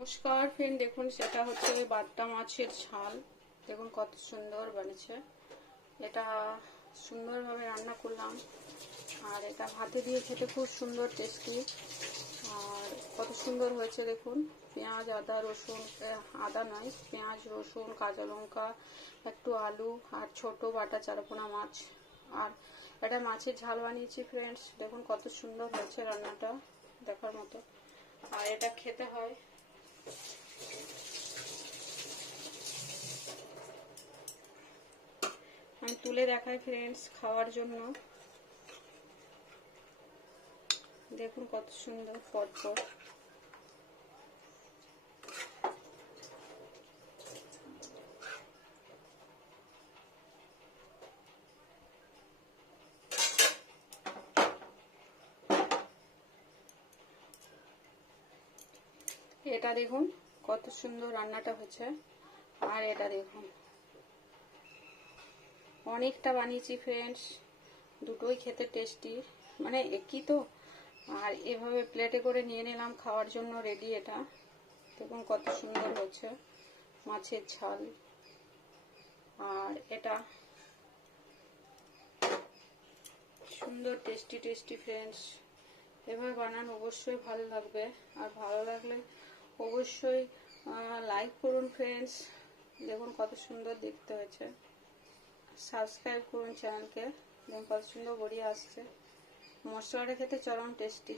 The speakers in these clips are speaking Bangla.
নমস্কার ফ্রেন্ড দেখুন সেটা হচ্ছে বাদটা মাছের ঝাল। দেখুন কত সুন্দর বানিয়েছে। এটা সুন্দরভাবে রান্না করলাম। আর এটা ভাতে দিয়ে খেতে খুব সুন্দর টেস্টি আর কত সুন্দর হয়েছে দেখুন। পেঁয়াজ, আদা, রসুন আদা নয়, পেঁয়াজ, রসুন, কাঁচা লঙ্কা, একটু আলু আর ছোট বাটা চারাপোনা মাছ। আর এটা মাছের ঝাল বানিয়েছি ফ্রেন্ডস দেখুন কত সুন্দর হয়েছে রান্নাটা দেখার মতো। আর এটা খেতে হয় আমি তুলে দেখাই ফ্রেন্ডস খাওয়ার জন্য। দেখুন কত সুন্দর পরপর এটা দেখুন, কত সুন্দর রান্নাটা হচ্ছে আর এটা দেখুন। অনেকটা বানিয়েছি ফ্রেন্ডস দুটোই খেতে টেস্টি মানে একই তো। আর এভাবে প্লেটে করে নিয়ে নিলাম খাওয়ার জন্য রেডি এটা। দেখুন কত সুন্দর হচ্ছে মাছের ঝাল। আর এটা সুন্দর টেস্টি টেস্টি ফ্রেন্ডস এভাবে বানান অবশ্যই ভালো লাগবে। আর ভালো লাগলে অবশ্যই লাইক করুন ফ্রেন্ডস দেখুন কত সুন্দর দেখতে হয়েছে। সাবস্ক্রাইব করুন চ্যানেলকে দেখুন কত সুন্দর গড়িয়ে আসছে। মশলাটা খেতে চরম টেস্টি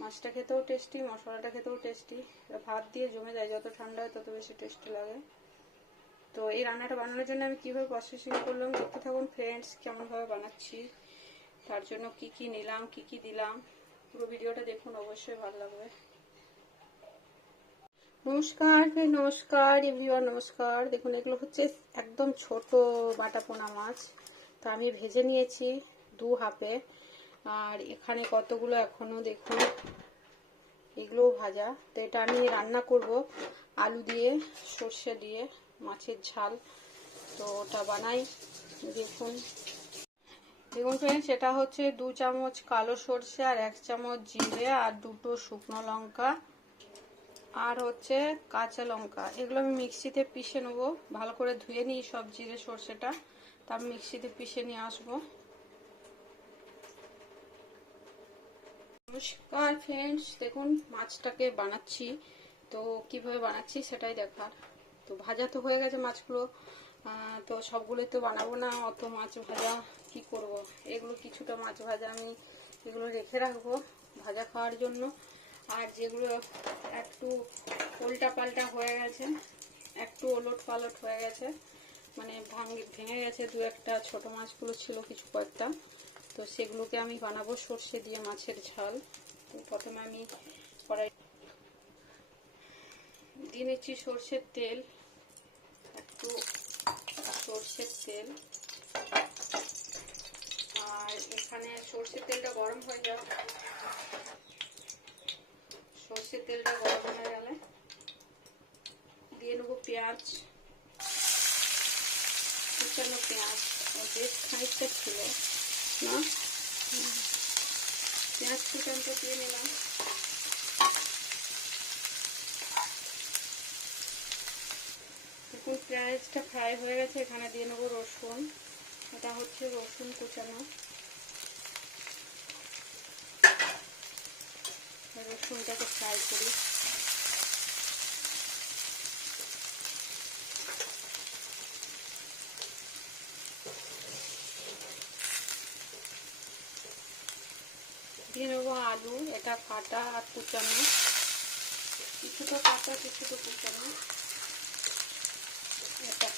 মাছটা খেতেও টেস্টি মশলাটা খেতেও টেস্টি ভাত দিয়ে জমে যায়, যত ঠান্ডা হয় তত বেশি টেস্টি লাগে। তো এই রান্নাটা বানানোর জন্য আমি কীভাবে প্রসেসিং করলাম, দেখতে থাকুন ফ্রেন্ডস কেমনভাবে বানাচ্ছি। তার জন্য কি কি নিলাম, কি কি দিলাম, পুরো ভিডিওটা দেখুন, অবশ্যই ভালো লাগবে। নমস্কার নমস্কার, এভরিওয়ান, নমস্কার। দেখুন, এগুলো হচ্ছে একদম ছোট বাটা পোনা মাছ। তো আমি ভেজে নিয়েছি দু হাফে আর এখানে কতগুলো এখনও দেখুন, এগুলোও ভাজা। তো এটা আমি রান্না করব আলু দিয়ে, সর্ষে দিয়ে, মাছের ঝাল। তো ওটা বানাই, দেখুন। দেখুন ফ্রেন্ডস এটা হচ্ছে দু চামচ কালো সর্ষে আর এক চামচ জিরে আর দুটো শুকনো লঙ্কা। আর হচ্ছে কাঁচা লঙ্কা। এগুলো আমি মিক্সিতে পিষে নেব। ভালো করে ধুয়ে নিই সব জিরে সর্ষেটা। তারপর মিক্সিতে পিষে নিয়ে আসব। নমস্কার ফ্রেন্ডস দেখুন মাছটাকে বানাচ্ছি। তো কীভাবে বানাচ্ছি সেটাই দেখার। তো ভাজা তো হয়ে গেছে মাছগুলো। তো সবগুলোই তো বানাবো না। অত মাছ ভাজা কি করব। এগুলো কিছুটা মাছ ভাজা আমি এগুলো রেখে রাখব ভাজা খাওয়ার জন্য। আর যেগুলো একটু উল্টা পাল্টা হয়ে গেছে, একটু ওলট পালট হয়ে গেছে মানে ভাঙে, ভেঙে গেছে দু একটা, ছোট মাছগুলো ছিল কিছু কয়েকটা। তো সেগুলোকে আমি বানাবো সর্ষে দিয়ে মাছের ঝাল। তো প্রথমে আমি কড়াই দিয়ে নিচ্ছি সর্ষের তেল, একটু সর্ষের তেল। আর এখানে সর্ষের তেলটা গরম হয়ে যাবে সর্ষের তেলটা গরম হয়ে গেলে দিয়ে নেব পেঁয়াজ, কুচানো পেঁয়াজ বেশ খানিকটা ছিল, না? পেঁয়াজ কুচানটা দিয়ে নিলাম। দেখুন পেঁয়াজটা ফ্রাই হয়ে গেছে, এখানে দিয়ে নেব রসুন এটা হচ্ছে রসুন কুচানো। রসুনটাকে ফ্রাই করি। দিয়ে আলু এটা কাটা আর কুচানো। কিছুটা কাটা কিছুটা কুচানো এটা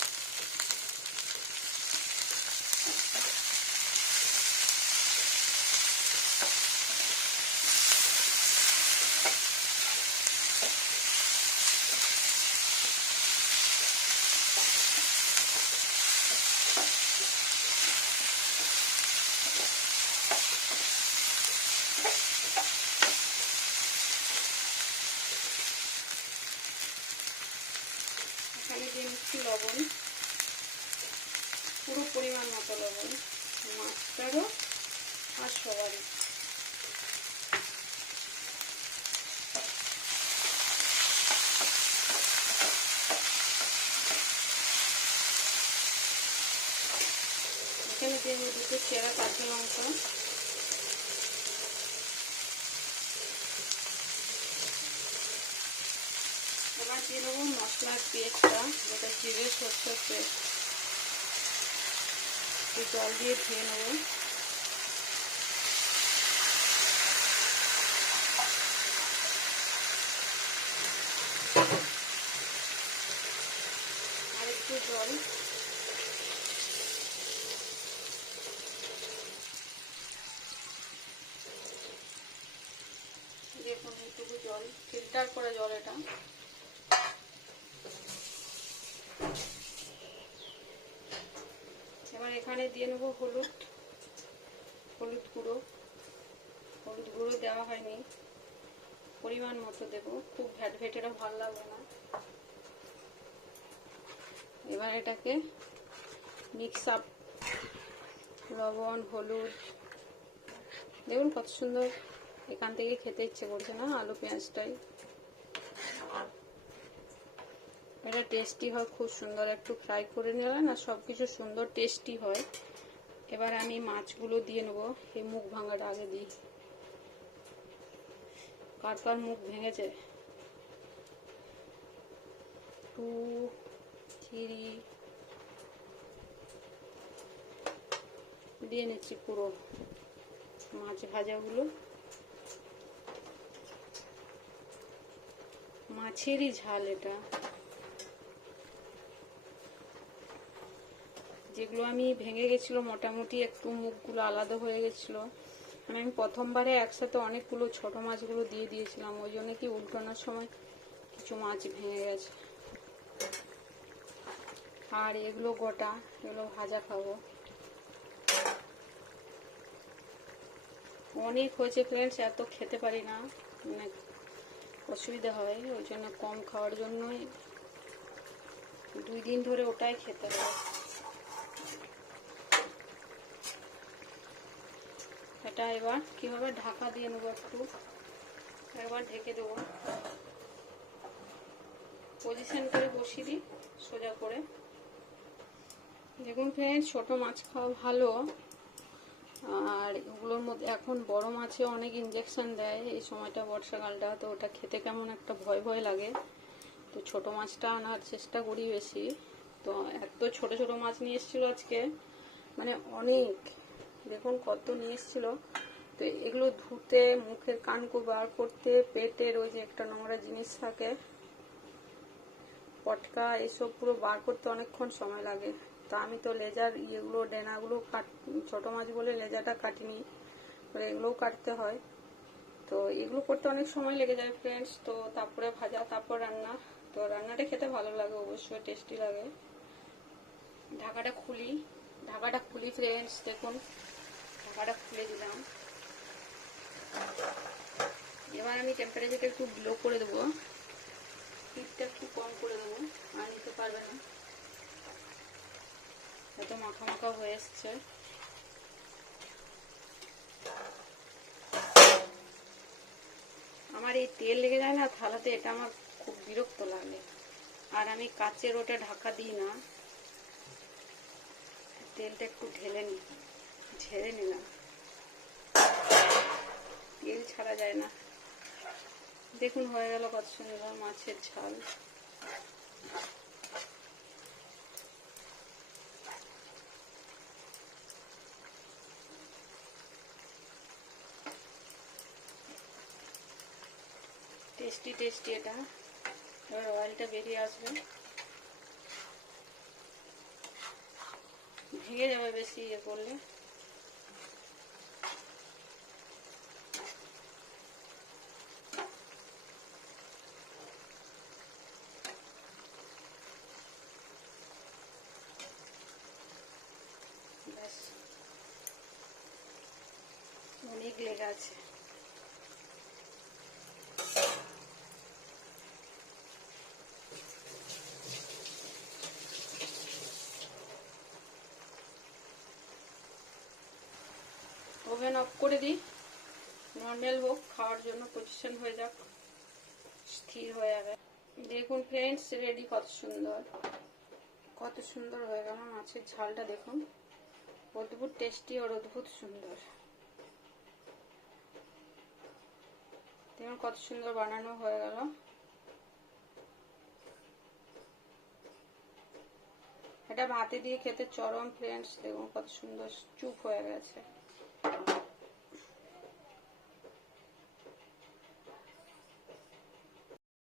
এখানে দিয়ে নিচ্ছি লবণ পুরো পরিমাণ মতো লবণ মাছটারও আর সবারই দেবো দুটো চেরা কাঁচা লঙ্কা এবার দিয়ে দেবো মশলার পেস্টটা, যেটা জিরে, সরষের পেস্ট। জল দিয়ে ধুয়ে নেব। আর একটু জল দেখুন এইটুকু জল, ফিল্টার করে জল এটা। এবার এখানে দিয়ে নেব হলুদ হলুদ গুঁড়ো। হলুদ গুঁড়ো দেওয়া হয়নি। পরিমাণ মতো দেবো। খুব ভ্যাট ভেটেরও ভালো লাগবে না। এবার এটাকে মিক্স আপ লবণ, হলুদ। দেখুন কত সুন্দর এখান থেকে খেতে ইচ্ছে করছে না, আলু, পেঁয়াজটাই। এটা টেস্টি হয়, খুব সুন্দর। একটু ফ্রাই করে নিলে না সব কিছু সুন্দর টেস্টি হয়। এবার আমি মাছগুলো দিয়ে নেব, এই মুখ ভাঙাটা আগে দিই। কার কার মুখ ভেঙেছে? টু থ্রি দিয়ে নিচ্ছি পুরো মাছ ভাজাগুলো। মাছেরই ঝাল এটা। যেগুলো আমি ভেঙে গেছিল মোটামুটি একটু মুখগুলো আলাদা হয়ে গেছিল। মানে আমি প্রথমবারে একসাথে অনেকগুলো ছোট মাছগুলো দিয়ে দিয়েছিলাম, ওই জন্য কি উল্টানোর সময় কিছু মাছ ভেঙে গেছে। আর এগুলো গোটা, এগুলো ভাজা খাব। অনেক হয়েছে ফ্রেন্ডস এত খেতে পারি না। মানে অসুবিধা হয়, ওই জন্য কম খাওয়ার জন্যই দুই দিন ধরে ওটাই খেতে হয়। এটা এবার কীভাবে ঢাকা দিয়ে নেব একটু? একবার ঢেকে দেবো। পজিশন করে বসিয়ে দিই সোজা করে। দেখুন ফ্রেন্ড ছোট মাছ খাওয়া ভালো। আর ওগুলোর মধ্যে এখন বড় মাছে অনেক ইঞ্জেকশন দেয়। এই সময়টা বর্ষাকালটা, তো ওটা খেতে কেমন একটা ভয় ভয় লাগে। তো ছোট মাছটা আনার চেষ্টা করি বেশি। তো এত ছোট ছোট মাছ নিয়ে এসেছিল আজকে মানে অনেক। দেখুন কত নিয়ে এসেছিল। তো এগুলো ধুতে মুখের কানকু বার করতে, পেটের ওই যে একটা নোংরা জিনিস থাকে, পটকা, এসব পুরো বার করতে অনেকক্ষণ সময় লাগে। তা আমি তো লেজার ইয়েগুলো, ডেনাগুলো কাট, ছোটো মাছ বলে লেজারটা কাটিনি। তো এগুলোও কাটতে হয়। তো এগুলো করতে অনেক সময় লেগে যায় ফ্রেন্ডস তো তারপরে ভাজা, তারপর রান্না। তো রান্নাটা খেতে ভালো লাগে, অবশ্যই টেস্টি লাগে। ঢাকাটা খুলি। ঢাকাটা খুলি ফ্রেন্ডস দেখুন। ঢাকাটা খুলে দিলাম। এবার আমি টেম্পারেচারটা একটু লো করে দেবো। হিটটা একটু কম করে দেবো আর নিতে পারবে না এত মাখা মাখা হয়ে এসছে। আমার এই তেল লেগে যায় না, থালাতে এটা আমার খুব বিরক্ত লাগে। আর আমি কাচের ওটা ঢাকা দিই না। তেলটা একটু ঢেলে নিই ঝেড়ে নিলাম। তেল ছাড়া যায় না। দেখুন হয়ে গেল কত সুন্দর মাছের ঝাল। টেস্টি টেস্টি এটা। এবার অয়েলটা বেরিয়ে আসবে। ভেঙে যাবে বেশি ইয়ে করলে। অনেক লেগে আছে। ওভেন অফ করে দিই। নর্মাল হোক খাওয়ার জন্য পজিশন হয়ে যাক। স্থির হয়ে যাবে। দেখুন ফ্রেন্ডস রেডি কত সুন্দর। কত সুন্দর হয়ে গেল মাছের ঝালটা, দেখুন। অদ্ভুত টেস্টি আর অদ্ভুত সুন্দর। দেখুন কত সুন্দর বানানো হয়ে গেল। এটা ভাতে দিয়ে খেতে চরম ফ্রেন্ডস দেখুন কত সুন্দর, চুপ হয়ে গেছে।